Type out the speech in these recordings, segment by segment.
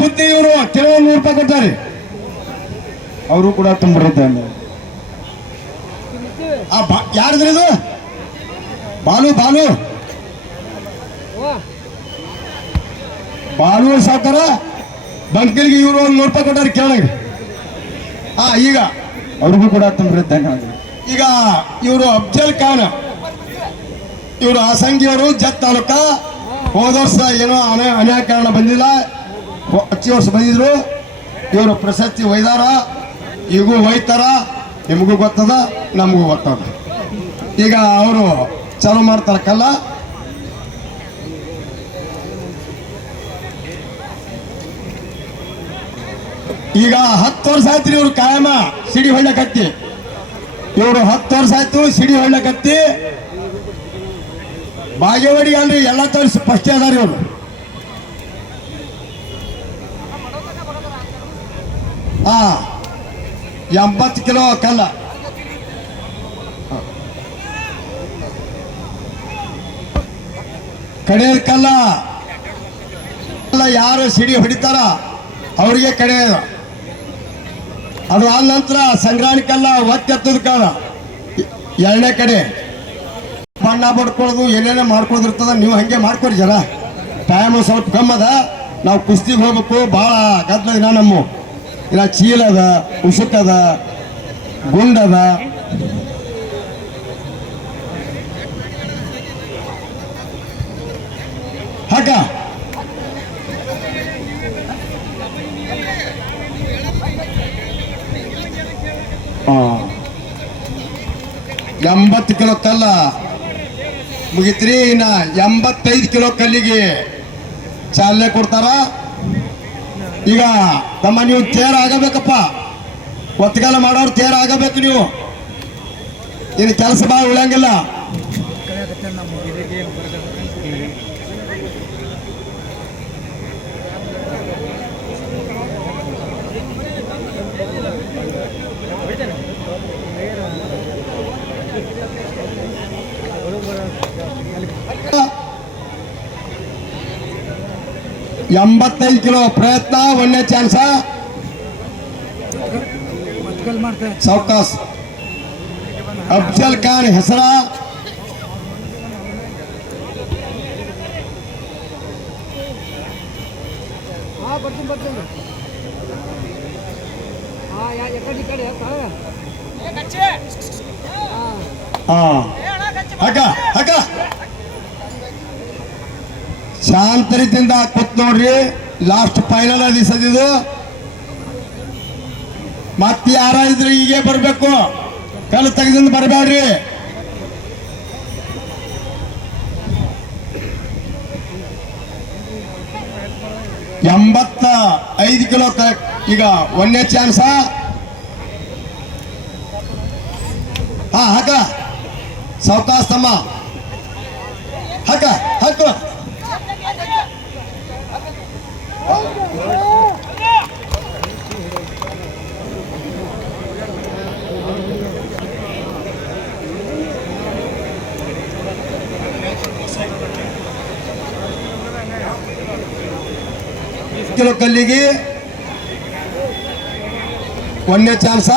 ಬುದ್ಧಿ ಇವರು ಕೆಲವು 100 ರೂಪಾಯಿ ಕೊಡ್ತಾರೆ, ಅವರು ಕೂಡ ತುಂಬಿರುತ್ತೆ. ಯಾರಿದ್ರಿ ಇದು? ಬಾಲು ಬಾಲು ಬಾಲು ಸಾವುಕಾರ ಬಂಕಿಲ್ಗೆ ಇವರು 100 ರೂಪಾಯಿ ಕೊಟ್ಟಾರೆ ಕೇಳಂಗ್ರಿ. ಈಗ ಅವ್ರಿಗೂ ಕೂಡ ತುಂಬಿರುತ್ತೆ. ಈಗ ಇವರು ಅಫ್ಜಲ್ ಖಾನ್, ಇವರು ಆಸಂಗಿಯವರು, ಜತ್ ತಾಲೂಕ. ಹೋದ ವರ್ಷ ಏನೋ ಅನಾಕಾರಣ ಬಂದಿಲ್ಲ, 10 ವರ್ಷ ಬಂದಿದ್ರು. ಇವರು ಪ್ರಶಸ್ತಿ ಒಯ್ದಾರ, ಈಗೂ ಒಯ್ತಾರ. ನಿಮಗೂ ಗೊತ್ತದ, ನಮಗೂ ಗೊತ್ತದ. ಈಗ ಅವರು ಚಾಲು ಮಾಡ್ತಾರ ಕಲ್ಲ. ಈಗ 10 ವರ್ಷ ಆಯ್ತು ಇವ್ರು ಕಾಯಮ ಸಿಡಿ ಹೊಳ್ಳಕತ್ತಿ. ಇವರು 10 ವರ್ಷ ಆಯ್ತು ಸಿಡಿ ಹೊಳ್ಳಕತ್ತಿ. ಬಾಗೇವಾಡಿ ಅಲ್ರಿ, ಎಲ್ಲ ತೋರಿಸಿ ಫಸ್ಟ್ ಅದಾರ ಇವರು. ಹಾ 80 ಕಿಲೋ ಕಲ್ಲ. ಕಡೆ ಕಲ್ಲ ಯಾರು ಸಿಡಿ ಹೊಡಿತಾರ ಅವ್ರಿಗೆ ಕಡೆ. ಅದು ಆದ ನಂತರ ಸಂಗ್ರಾಣಿ ಕಲ್ಲ ಒತ್ತೆತ್ತದ ಕಾಲ 2ನೇ ಕಡೆ. ಬಣ್ಣ ಬಡ್ಕೊಳ್ಳೋದು ಏನೇನೋ ಮಾಡ್ಕೊಳ್ಳೋದಿರ್ತದ. ನೀವು ಹಂಗೆ ಮಾಡ್ಕೊರಿ ಜರ. ಟೈಮ್ ಸ್ವಲ್ಪ ಕಮ್ಮಿ ಅದ. ನಾವು ಕುಸ್ತಿಗೆ ಹೋಗ್ಬೇಕು. ಭಾಳ ಗದ್ದಲ ದಿನ ನಮ್ಮ ಇಲ್ಲ ಚೀಲ ಅದ, ಉಸುಕದ, ಗುಂಡದ. ಹಾಕ 80 ಕಿಲೋ ಕಲ್ಲ ಮುಗಿತ್ರಿ. ಇನ್ನ 85 ಕಿಲೋ ಕಲ್ಲಿಗೆ ಚಾಲನೆ ಕೊಡ್ತಾರ. ಈಗ ತಮ್ಮ ನೀವು ತೇರ ಆಗಬೇಕಪ್ಪ. ಒತ್ತಗಾಲ ಮಾಡೋರು ತೇರ ಆಗಬೇಕು. ನೀವು ಇನ್ನು ಕೆಲಸ ಭಾಳ ಉಳಿಯಂಗಿಲ್ಲ. ಎಂಬತ್ತೈದು ಕಿಲೋ ಪ್ರಯತ್ನ, 1ನೇ ಚಾನ್ಸ. ಸೌಕಾಸ್ ಅಫ್ಜಲ್ ಖಾನ್ ಹೆಸರ. ಹಕ್ಕ ಶಾಂತ ರೀತಿಯಿಂದ ಕೂತ್ ನೋಡ್ರಿ. ಲಾಸ್ಟ್ ಫೈನಲ್ ದಿವಸದಿದು. ಮತ್ತೆ ಯಾರ ಇದ್ರೆ ಹೀಗೆ ಬರ್ಬೇಕು, ಕಲ್ಲು ತೆಗೆದಿಂದ ಬರಬೇಡ್ರಿ. ಎಂಬತ್ತೈದು ಕಿಲೋ ಈಗ 1ನೇ ಚಾನ್ಸ. ಹಾಕ ಸೌಕಾಸ್ ತಮ್ಮ, ಹಾಕ ಹಾಕು. ಕಿಲೋ ಕಲ್ಲಿಗೆ 1ನೇ ಚಾನ್ಸ.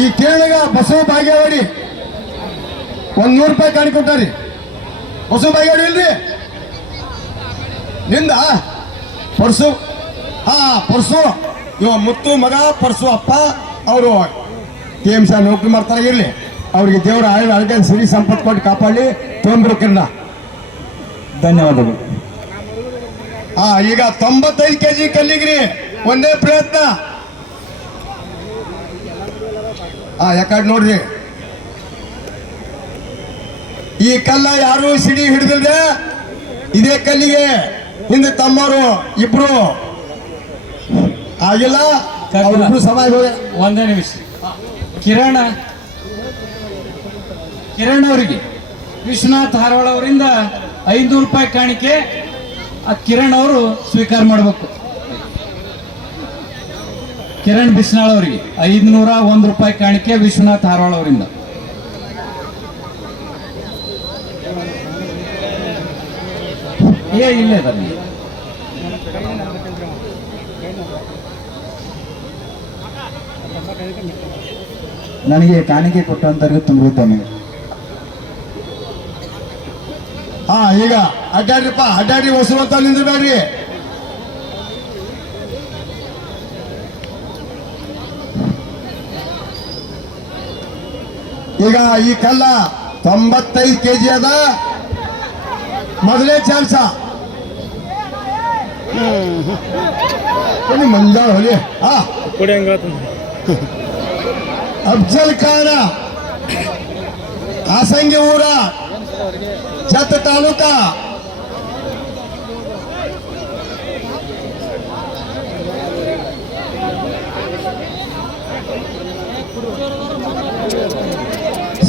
ಈ ಕೇಳಿಗ ಬಸವ ಬಾಗೇವಾಡಿ 100 ರೂಪಾಯಿ ಕಾಣಿ ಕೊಟ್ಟಾರಿ. ಬಸವ ಬಾಗೇವಾಡಿ ಇಲ್ರಿ ನಿಂದ ಪರ್ಸು. ಪರ್ಸು ಇವ ಮುತ್ತು ಮಗ, ಪರ್ಸು ಅಪ್ಪ. ಅವರು KMC ನೌಕರಿ ಮಾಡ್ತಾರೆ. ಇರ್ಲಿ, ಅವ್ರಿಗೆ ದೇವರ ಆರೋಗ್ಯ ಸಿರಿ ಸಂಪತ್ತು ಕೊಟ್ಟು ಕಾಪಾಡಿ ತೊಂಬರಕ್ಕಿನ್ನ ಧನ್ಯವಾದಗಳು. ಈಗ 95 kg ಕಲ್ಲಿಗ್ರಿ 1ನೇ ಪ್ರಯತ್ನ. ಯಾಕಂದ್ರೆ ನೋಡ್ರಿ, ಈ ಕಲ್ಲ ಯಾರು ಸಿಡಿ ಹಿಡಿದಿಲ್ದೆ. ಇದೇ ಕಲ್ಲಿಗೆ ಹಿಂದೆ ತಮ್ಮವರು ಇಬ್ರು ಆಗಿಲ್ಲ, ಅವರಿಬ್ರು ಸಮಾಜ. 1 ನಿಮಿಷ. ಕಿರಣ್ ಅವರಿಗೆ ವಿಶ್ವನಾಥ್ ಹಾರವಾಳ ಅವರಿಂದ 500 ರೂಪಾಯಿ ಕಾಣಿಕೆ ಆ ಕಿರಣ್ ಅವರು ಸ್ವೀಕಾರ ಮಾಡಬೇಕು. ಕಿರಣ್ ಬಿಸ್ನಾಳ್ ಅವರಿಗೆ 501 ರೂಪಾಯಿ ಕಾಣಿಕೆ ವಿಶ್ವನಾಥ್ ಹಾರೋಳ್ ಅವರಿಂದ. ಇಲ್ಲೇ ಬನ್ನಿ. ನನಗೆ ಕಾಣಿಕೆ ಕೊಟ್ಟಂತವ್ರಿಗೆ ತುಂಬ ಈಗ ಅಡ್ಡಾಡ್ರಿಪ್ಪ, ಅಡ್ಡಾಡ್ರಿ, ಹೊಸರು ಅಂತ ನಿಂದ್ರಬೇಡ್ರಿ. ಈಗ ಈ ಕಲ್ಲ 95 kg ಅದ. ಮೊದಲೇ ಚಾನ್ಸ ಮಂಜಾಳ ಹೊಲಿ. ಅಫ್ಜಲ್ ಖಾನ, ಹಾಸಂಗಿ ಊರ, ಜತ್ ತಾಲೂಕ.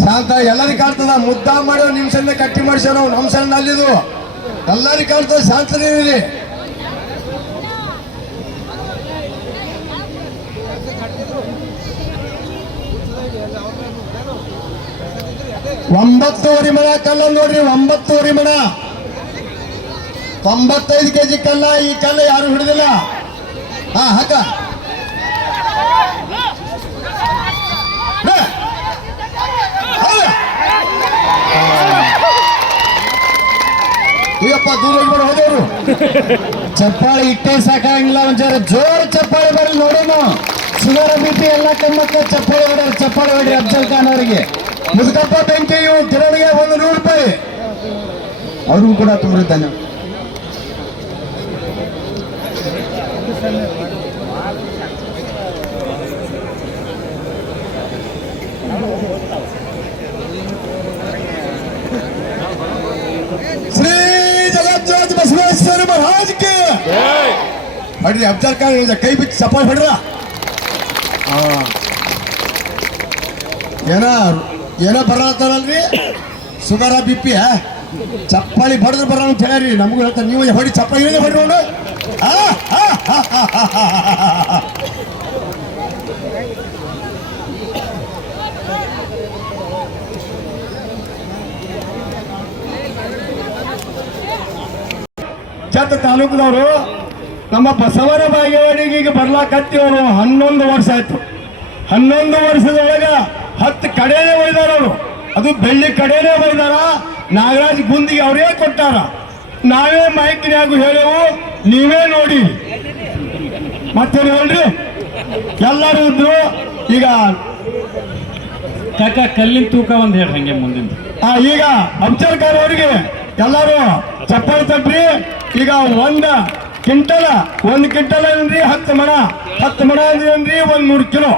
ಶಾಂತ ಎಲ್ಲರಿಗೂ ಕಾಣ್ತದ. ಮುದ್ದಾ ಮಾಡೋ ನಿಮಿಷದಿಂದ ಕಟ್ಟಿ ಮಾಡಿಸ್ಯಾರ ನಾವು. ನಮ್ಮ ಸಣ್ಣ ಅಲ್ಲಿದು ಎಲ್ಲರಿಗೂ ಕಾಣ್ತದ. ಶಾಂತನೇ ಇರಿ. ಒಂಬತ್ತುವರೆ ಮಣ ಕಲ್ಲ ನೋಡ್ರಿ, 9 ಮಣ, 95 kg ಕಲ್ಲ. ಈ ಕಲ್ಲ ಯಾರು ಹಿಡಿದಿಲ್ಲ. ಹಾಕ ಈಗಪ್ಪ ದೂರ ಹೋದವರು. ಚಪ್ಪಾಳಿ ಇಟ್ಟೇ ಸಾಕಾಗಿಲ್ಲ, ಒಂಚೂರು ಜೋರ್ ಚಪ್ಪಾಳಿ ಬರಲಿ ನೋಡೋಣ. ಶುಗರ್ BP ಎಲ್ಲ ಕಮ್ಮಕ್ಕೆ ಚಪ್ಪಾಳಿ ಹೊಡ್ರಿ, ಚಪ್ಪಾಳಿ ಹೊಡ್ರಿ ಅಫ್ಜಲ್ ಖಾನ್ ಅವರಿಗೆ. ಮುದುಕಪ್ಪ ಬೆಂಕಿಯು ಕಿರಣಿಗೆ 100 ರೂಪಾಯಿ. ಅವ್ರಿಗೂ ಕೂಡ ತುಂಬ ಧನ್ಯವಾದ. ಶ್ರೀ ಜಗಜ್ಯೋತಿ ಬಸವೇಶ್ವರ ಮಹಾರಾಜ್ ಗೆ ಹೊಡ್ರಿ. ಅಫ್ಜಲ್ ಖಾನ್ ಕೈ ಬಿಚ್ಚಿ ಚಪ್ಪಾಳಿ ಹೊಡ್ರ. ಏನ ಬರತ್ತಲ್ರಿ, ಶುಗರ BP ಚಪ್ಪಾಳಿ ಬಡದ್ರು ಬರ ಅಂತ ಹೇಳ್ರಿ. ನಮಗೂ ಹೇಳ್ತಾರೆ, ನೀವು ಹೊಡಿ ಚಪ್ಪಾಳಿ ಹೊಡಿ ನೋಡು. ಜತ್ ತಾಲೂಕದವರು ನಮ್ಮ ಬಸವನ ಬಾಗೇವಾಡಿಗೆ ಈಗ ಬರ್ಲಾಕತ್ತಿ ಅವರು 11 ವರ್ಷ ಆಯ್ತು. 11 ವರ್ಷದೊಳಗ 10 ಕಡೆನೇ ಒಯ್ದಾರ ಅವರು. ಅದು ಬೆಳ್ಳಿ ಕಡೆನೇ ಒಯ್ದಾರ. ನಾಗರಾಜ್ ಗುಂದಿಗೆ ಅವರೇ ಕೊಟ್ಟಾರ. ನಾವೇ ಮೈಕ್ನ್ಯಾಗು ಹೇಳೇವು, ನೀವೇ ನೋಡಿ. ಮತ್ತೇನು ಹೇಳ್ರಿ, ಎಲ್ಲರೂ ಇದ್ರು. ಈಗ ಕಾಕ ಕಲ್ಲಿನ ತೂಕ ಒಂದು ಹೇಳಿ ಹಂಗೆ ಮುಂದಿನ. ಈಗ ಅಫ್ಜಲ್ ಖಾನ್ ಅವರಿಗೆ ಎಲ್ಲರೂ ಚಪ್ಪಾಳಿ ತಟ್ರಿ. ಈಗ 1 ಕ್ವಿಂಟಲ್ ಏನ್ರಿ 10 ಮಣ. 10 ಮಣ ಅಂದ್ರೇನ್ರಿ 100 ಕಿಲೋ.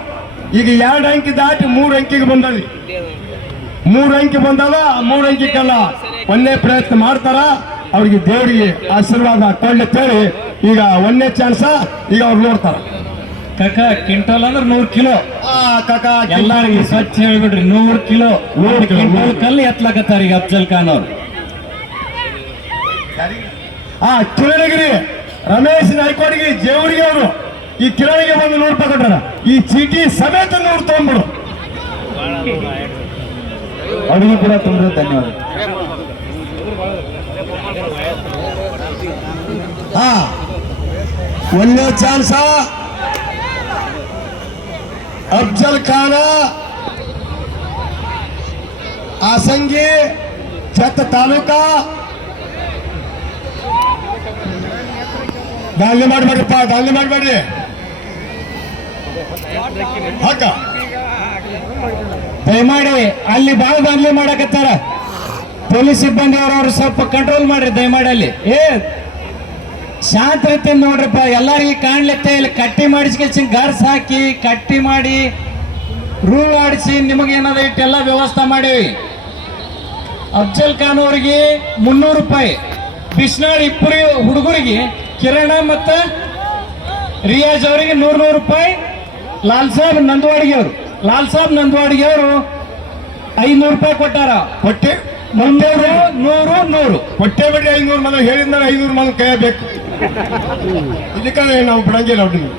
ಈಗ 2 ಅಂಕಿ ದಾಟಿ 3 ಅಂಕಿಗೆ ಬಂದದ್ರಿ. 3 ಅಂಕಿ ಬಂದದ. 3 ಅಂಕಿಗೆಲ್ಲ ಒಂದೇ ಪ್ರಯತ್ನ ಮಾಡ್ತಾರ. ಅವ್ರಿಗೆ ದೇವರಿಗೆ ಆಶೀರ್ವಾದ ಕೊಳ್ಳಿತ್ತೇಳಿ ಈಗ 1ನೇ ಚಾನ್ಸ. ಈಗ ಅವ್ರು ನೋಡ್ತಾರ. ಕಾಕ ಕ್ವಿಂಟಲ್ ಅಂದ್ರೆ 100 ಕಿಲೋ. ಕಾಕ ಎಲ್ಲಾರಿಗೆ ಸ್ವಚ್ಛ ಹೇಳ್ಬಿಡ್ರಿ, 100 ಕಿಲೋ. 100 ಕ್ವಿಂಟಲ್ ಕಲ್ಲು ಎತ್ತಲಾಕತ್ತಾರ ಈಗ ಅಫ್ಜಲ್ ಖಾನ್ ಅವ್ರು. ಕಿರಣಗಿರಿ ರಮೇಶ್ ನಾಯ್ಕೋಡಿಗೆ ಜೇವರಿಗೆ ಅವರು ಈ ಕಿರಣಿಗೆ 100 ರೂಪಾಯಿ ಕೊಟ್ಟಾರ. ಈ ಚೀಟಿ ಸಮೇತ 100 ತಗೊಂಡ್ಬಿಡು. ಅವ್ರಿಗೂ ಕೂಡ ತುಂಬ ಧನ್ಯವಾದ. 1ನೇ ಚಾನ್ಸ ಅಫ್ಜಲ್ ಖಾನ, ಹಾಸಂಗಿ, ಜತ್ ತಾಲೂಕ. ದಾಳಿ ಮಾಡ್ಬೇಡ್ರಿಪ್ಪ, ದಾಳಿ ಮಾಡ್ಬೇಡ್ರಿ. ಹಾಕ ದಯಮಾಡಿ ಅಲ್ಲಿ ಬಾಳ ದಾಂಧಲೆ ಮಾಡಕತ್ತಾರ. ಪೊಲೀಸ್ ಸಿಬ್ಬಂದಿ ಅವ್ರು ಸ್ವಲ್ಪ ಕಂಟ್ರೋಲ್ ಮಾಡ್ರಿ ದಯಮಾಡಿ. ಅಲ್ಲಿ ಶಾಂತ ರೀತಿ ನೋಡ್ರಿಪ್ಪ. ಎಲ್ಲರಿಗೆ ಕಾಣ್ಲಿಕ್ಕೆ ಇಲ್ಲಿ ಕಟ್ಟಿ ಮಾಡಿಸ್ಕೊಂಡು ಗರ್ಸ್ ಹಾಕಿ ಕಟ್ಟಿ ಮಾಡಿ ರೂಲ್ ಆಡಿಸಿ ನಿಮಗೇನದ ಇಟ್ಟೆಲ್ಲ ವ್ಯವಸ್ಥೆ ಮಾಡೀವಿ. ಅಫ್ಜಲ್ ಖಾನ್ ಅವರಿಗೆ 300 ರೂಪಾಯಿ. ಬಿಸ್ನಾಳ್ ಇಬ್ಬರು ಹುಡುಗರಿಗೆ ಕಿರಣ ಮತ್ತ ರಿಯಾಜ್ ಅವರಿಗೆ 100 ರೂಪಾಯಿ. ಲಾಲ್ ಸಾಬ್ ನಂದವಾಡಿಗೆ ಅವರು 500 ರೂಪಾಯಿ ಕೊಟ್ಟಾರ. ಮುನ್ನೂರು, ನೂರು, ನೂರು. ಕೊಟ್ಟೆ ಬಿಡಿ 500 ಮನ ಹೇಳಿದ 500 ಮನ ಕೈ ಬೇಕು. ಇದಕ್ಕೆ ನಾವು ಬಿಡಂಗಿಲ್ಲ ಅವ್ರಿಗೆ.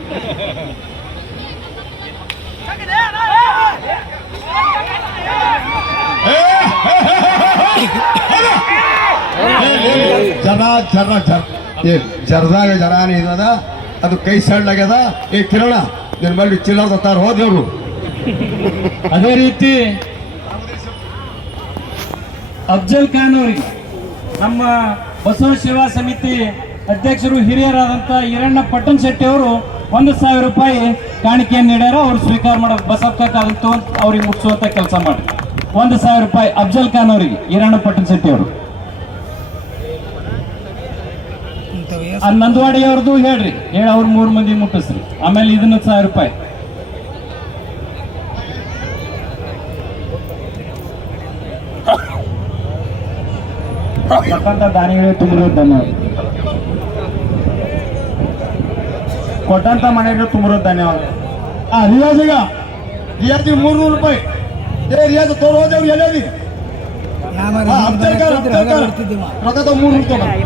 ಜರದಾಗ ಜರಾನ ಇದ ಅದು ಕೈ ಸಣ್ಣಾಗ್ಯದ. ಕಿರಣ ನಿನ್ ಬಳಿ ಚಿಲ್ಲದ ತಾರ ಹೋದವ್ರು. ಅದೇ ರೀತಿ ಅಫ್ಜಲ್ ಖಾನ್ ಅವರಿಗೆ ನಮ್ಮ ಬಸವ ಸೇವಾ ಸಮಿತಿ ಅಧ್ಯಕ್ಷರು ಹಿರಿಯರಾದಂಥ ಈರಣ್ಣ ಪಟ್ಟಣ ಶೆಟ್ಟಿ ಅವರು 1,000 ರೂಪಾಯಿ ಕಾಣಿಕೆಯನ್ನು ನೀಡ್ಯಾರ. ಅವ್ರು ಸ್ವೀಕಾರ ಮಾಡೋ ಬಸವಕ್ಕಾದಂತೂ ಅವ್ರಿಗೆ ಮುಗಿಸುವಂತ ಕೆಲಸ ಮಾಡಿ 1,000 ರೂಪಾಯಿ ಅಫ್ಜಲ್ ಖಾನ್ ಅವರಿಗೆ ಈರಣ್ಣ ಪಟ್ಟಣ ಶೆಟ್ಟಿ ಅವರು. ನಂದವಾಡಿ ಅವ್ರದ್ದು ಹೇಳ್ರಿ, ಹೇಳಿ ಅವ್ರು 3 ಮಂದಿ ಮುಟ್ಟಿಸ್ರಿ. ಆಮೇಲೆ ಇದನ್ನ 1,000 ರೂಪಾಯಿ. ಕೊಟ್ಟಂತ ದಾನಿಗಳಿಗೆ ತುಂಬಿರೋ ಧನ್ಯವಾದ. ಕೊಟ್ಟಂತ ಮನೆಗೆ ತುಂಬಿರೋ ಧನ್ಯವಾದ. ರಿಯಾಜಿಗೆ 300 ರೂಪಾಯಿ. ರಿಯಾಜ್ ತೋರ್ ಹೋದವ್ರು ಎಲ್ಲದಿ ರೊಕ್ಕ 3 ರೂಪಾಯಿ.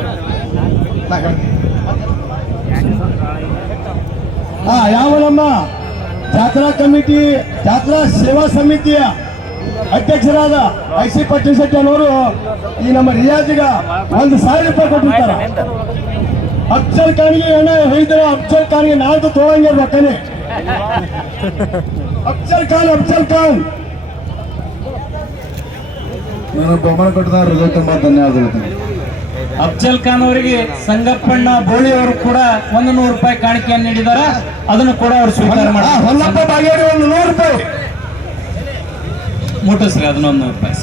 ಯಾವ ನಮ್ಮ ಜಾತ್ರಾ ಕಮಿಟಿ ಜಾತ್ರಾ ಸೇವಾ ಸಮಿತಿಯ ಅಧ್ಯಕ್ಷರಾದ IC ಪಟ್ಟಣ ಶೆಟ್ಟಿ ಅನ್ನೋರು ಈ ನಮ್ಮ ರಿಯಾಜಿಗ 1,000 ರೂಪಾಯಿ ಕೊಟ್ಟಿರ್ತಾರ. ಅಫ್ಜಲ್ ಖಾನ್ಗೆ ಹಣ ಹೇಳಿದ್ರೆ ಅಫ್ಜಲ್ ಖಾನ್ಗೆ ನಾಲ್ಕು ತೋಳಂಗೆ ರೊಕ್ಕನೆ. ಅಫ್ಜಲ್ ಖಾನ್ ಬಹುಮಾನ ಕೊಟ್ಟಿದ್ದಾರೆ. ತುಂಬಾ ಧನ್ಯವಾದಗಳು. ಅಫ್ಜಲ್ ಖಾನ್ ಅವರಿಗೆ ಸಂಗಪ್ಪಣ್ಣ ಬೋಳಿ ಅವರು ಕೂಡ 100 ರೂಪಾಯಿ ಕಾಣಿಕೆಯನ್ನು ನೀಡಿದ್ದಾರೆ. ಅದನ್ನು ಕೂಡ ಅವರು ಸ್ವೀಕಾರ ಮಾಡಿ ಹೊನ್ನಪ್ಪ ಬಾಗೇರಿ 100 ರೂಪಾಯಿ ಮುಟ್ಟಿಸ್ರಿ. ಅದನ್ನ 100 ರೂಪಾಯಿ.